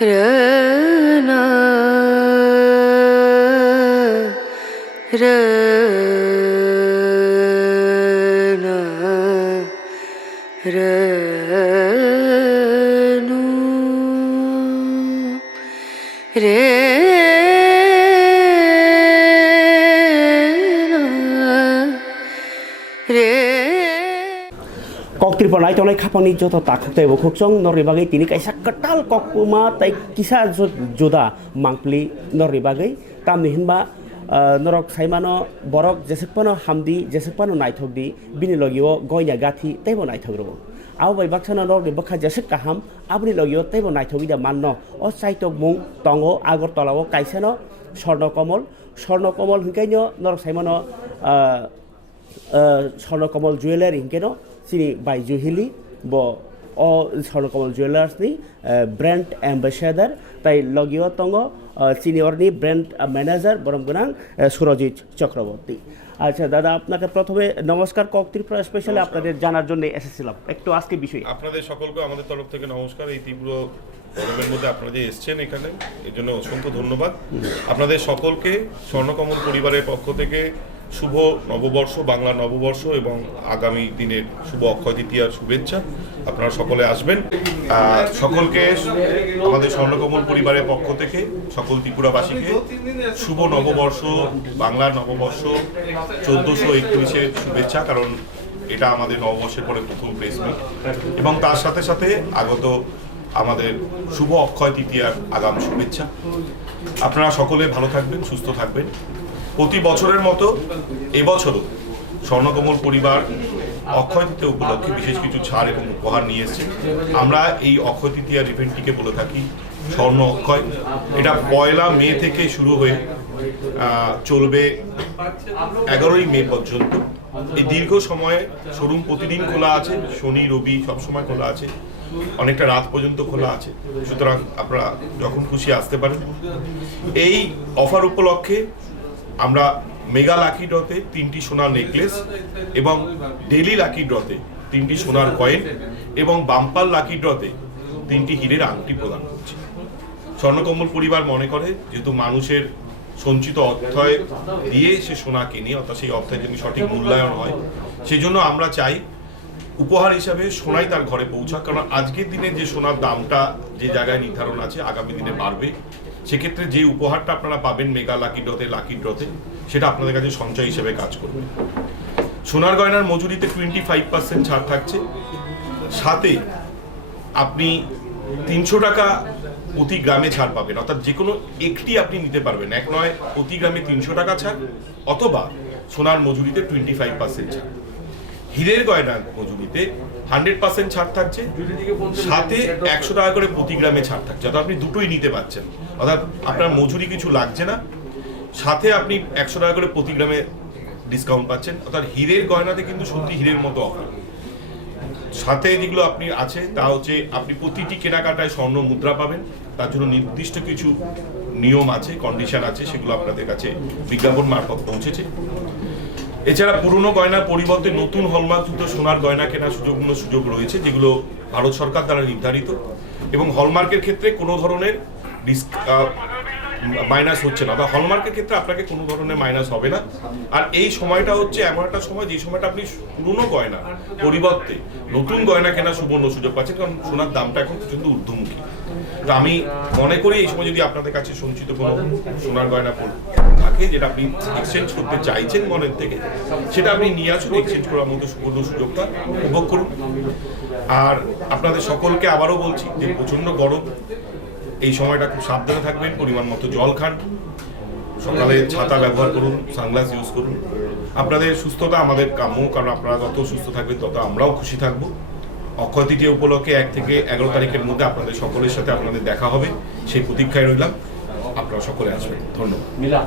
रना रना रनु रे Kok tirpon ay tolay kapang ni joto takok tayo bukok song noribagay tini kaysa ketal kok puma tay kisa joda mangpli noribagay tamnihin ba norok saimano borok jesekpano hamdi jesekpano naithok di bini logio goynya gathi taybo naithok ro aw bai baksana norni bakha jesek kaham abri logio taybo naithogi da manno o saitok mung tongo agortolao kaisano Swarnakamal হিংকাইনো নরক সাইমানো Swarnakamal jeweller হিংকেনো চিনি by জুহিলি ব অ Swarnakamal জুয়েলার্সনি brand ambassador তাই লগিও তঙ্গ চিনিয়রনি brand manager বরং গোনাং সুরজিৎ চক্রবর্তী আচ্ছা দাদা আপনাকে প্রথমে নমস্কার কক ত্রিপুরা স্পেশালি আপনাদের জানার জন্য এসেছিলাম একটু আজকে বিষয় আপনাদের সকলকে আমাদের তরফ থেকে নমস্কার এই তীব্র গরমের মধ্যে আপনারা যে এসেছেন এখানে এর জন্য অসংখ্য ধন্যবাদ আপনাদের সকলকে স্বর্ণকমল পরিবারের পক্ষ থেকে শুভ নববর্ষ বাংলা নববর্ষ এবং আগামী দিনের শুভ অক্ষয় তৃতীয়ার শুভেচ্ছা আপনারা সকলে আসবেন সকলকে আমাদের স্বর্ণকমল পরিবারের পক্ষ থেকে সকল ত্রিপুরাবাসীকে শুভ নববর্ষ বাংলার নববর্ষ 1431-এর শুভেচ্ছা কারণ এটা আমাদের নববর্ষের পরে প্রথম প্রেস মিট এবং তার সাথে সাথে আগত আমাদের শুভ অক্ষয় তৃতীয়ার আগাম শুভেচ্ছা আপনারা সকলে ভালো থাকবেন সুস্থ থাকবেন প্রতি বছরের মতো এবছরও স্বর্ণকমল পরিবার অক্ষয় তৃতীয়া উপলক্ষে বিশেষ কিছু ছাড় এবং উপহার নিয়ে এসেছে আমরা এই অক্ষয় তৃতীয়ার ইভেন্টটিকে বলে থাকি স্বর্ণ অক্ষয় এটা 1 মে থেকে শুরু হয়ে চলবে 11 মে পর্যন্ত এই দীর্ঘ সময়ে শোরুম প্রতিদিন খোলা আছে শনি রবি সবসময় খোলা আছে অনেকটা রাত পর্যন্ত খোলা আছে সুতরাং আপনারা যখন খুশি আসতে পারেন এই অফার উপলক্ষে আমরা মেগা লাকি ড্রতে 3টি সোনার নেকলেস এবং ডেইলি লাকি ড্রতে 3টি সোনার কয়েন এবং বাম্পার লাকি ড্রতে 3টি হীরের আংটি প্রদান করছি স্বর্ণকমল পরিবার মনে করে যেহেতু মানুষের সঞ্চিত অর্থয় দিয়ে সে সোনা কিনে অর্থাৎ সেই অর্থের যদি সঠিক মূল্যায়ন হয় সেই জন্য আমরা চাই উপহার হিসাবে সোনাই তার ঘরে পৌঁছাক কারণ আজকের দিনে যে সোনার দামটা যে জায়গায় নির্ধারণ আছে আগামী দিনে বাড়বে সেক্ষেত্রে যে উপহারটা আপনারা পাবেন মেগা লাকি ড্রতে সেটা আপনাদের কাছে সঞ্চয় হিসেবে কাজ করবে সোনার গয়নার মজুরিতে 25% ছাড় থাকছে সাথে আপনি 300 টাকা প্রতি গ্রামে ছাড় পাবেন অর্থাৎ যে কোনো একটি আপনি নিতে পারবেন এক নয় প্রতি গ্রামে 300 টাকা ছাড় অথবা সোনার মজুরিতে 25% ছাড় হীরের গয়নার মজুরিতে 100% ছাড় থাকছে সাথে 100 টাকা করে প্রতি গ্রামে ছাড় থাকছে অর্থাৎ আপনি দুটোই নিতে পারছেন অর্থাৎ আপনার মজুরি কিছু লাগছে না সাথে আপনি 100 টাকা করে প্রতি গ্রামে ডিসকাউন্ট পাচ্ছেন অর্থাৎ হীরের গয়নাতে কিন্তু সত্যি হীরের মতো অফার সাথে যেগুলো আপনি আছে তা হচ্ছে আপনি প্রতিটি কেনাকাটায় স্বর্ণ মুদ্রা পাবেন তার জন্য নির্দিষ্ট কিছু নিয়ম আছে কন্ডিশন আছে সেগুলো আপনাদের কাছে বিজ্ঞাপন মারফত পৌঁছেছে এছাড়া পুরনো গয়নার পরিবর্তে নতুন হলমার্কযুক্ত সোনার গয়না কেনার সুযোগ রয়েছে যেগুলো ভারত সরকার দ্বারা নির্ধারিত এবং হলমার্কের ক্ষেত্রে কোনো ধরনের মাইনাস হচ্ছে না বা হলমার্কের ক্ষেত্রে আপনাকে কোনো ধরনের মাইনাস হবে না আর এই সময়টা হচ্ছে এমন একটা সময় যে সময়টা আপনি পুরনো গয়না পরিবর্তে নতুন গয়না কেনার সুবর্ণ সুযোগ পাচ্ছেন কারণ সোনার দামটা এখন পর্যন্ত ঊর্ধ্বমুখী তো আমি মনে করি এই সময় যদি আপনাদের কাছে সঞ্চিত কোনো সোনার গয়না থাকে যেটা আপনি এক্সচেঞ্জ করতে চাইছেন মনের থেকে সেটা আপনি নিয়ে আসুন এক্সচেঞ্জ করার মতো সুবর্ণ সুযোগটা উপভোগ করুন আর আপনাদের সকলকে আবারও বলছি যে প্রচণ্ড গরম এই সময়টা খুব সাবধানে থাকবেন পরিমাণ মতো জল খান সকালে ছাতা ব্যবহার করুন সানগ্লাস ইউজ করুন আপনাদের সুস্থতা আমাদের কাম্য কারণ আপনারা যত সুস্থ থাকবেন তত আমরাও খুশি থাকবো অক্ষয় তৃতীয়া উপলক্ষে 1 থেকে 11 তারিখের মধ্যে আপনাদের সকলের সাথে আপনাদের দেখা হবে সেই প্রতীক্ষায় রইলাম আপনারা সকলে আসবেন ধন্যবাদ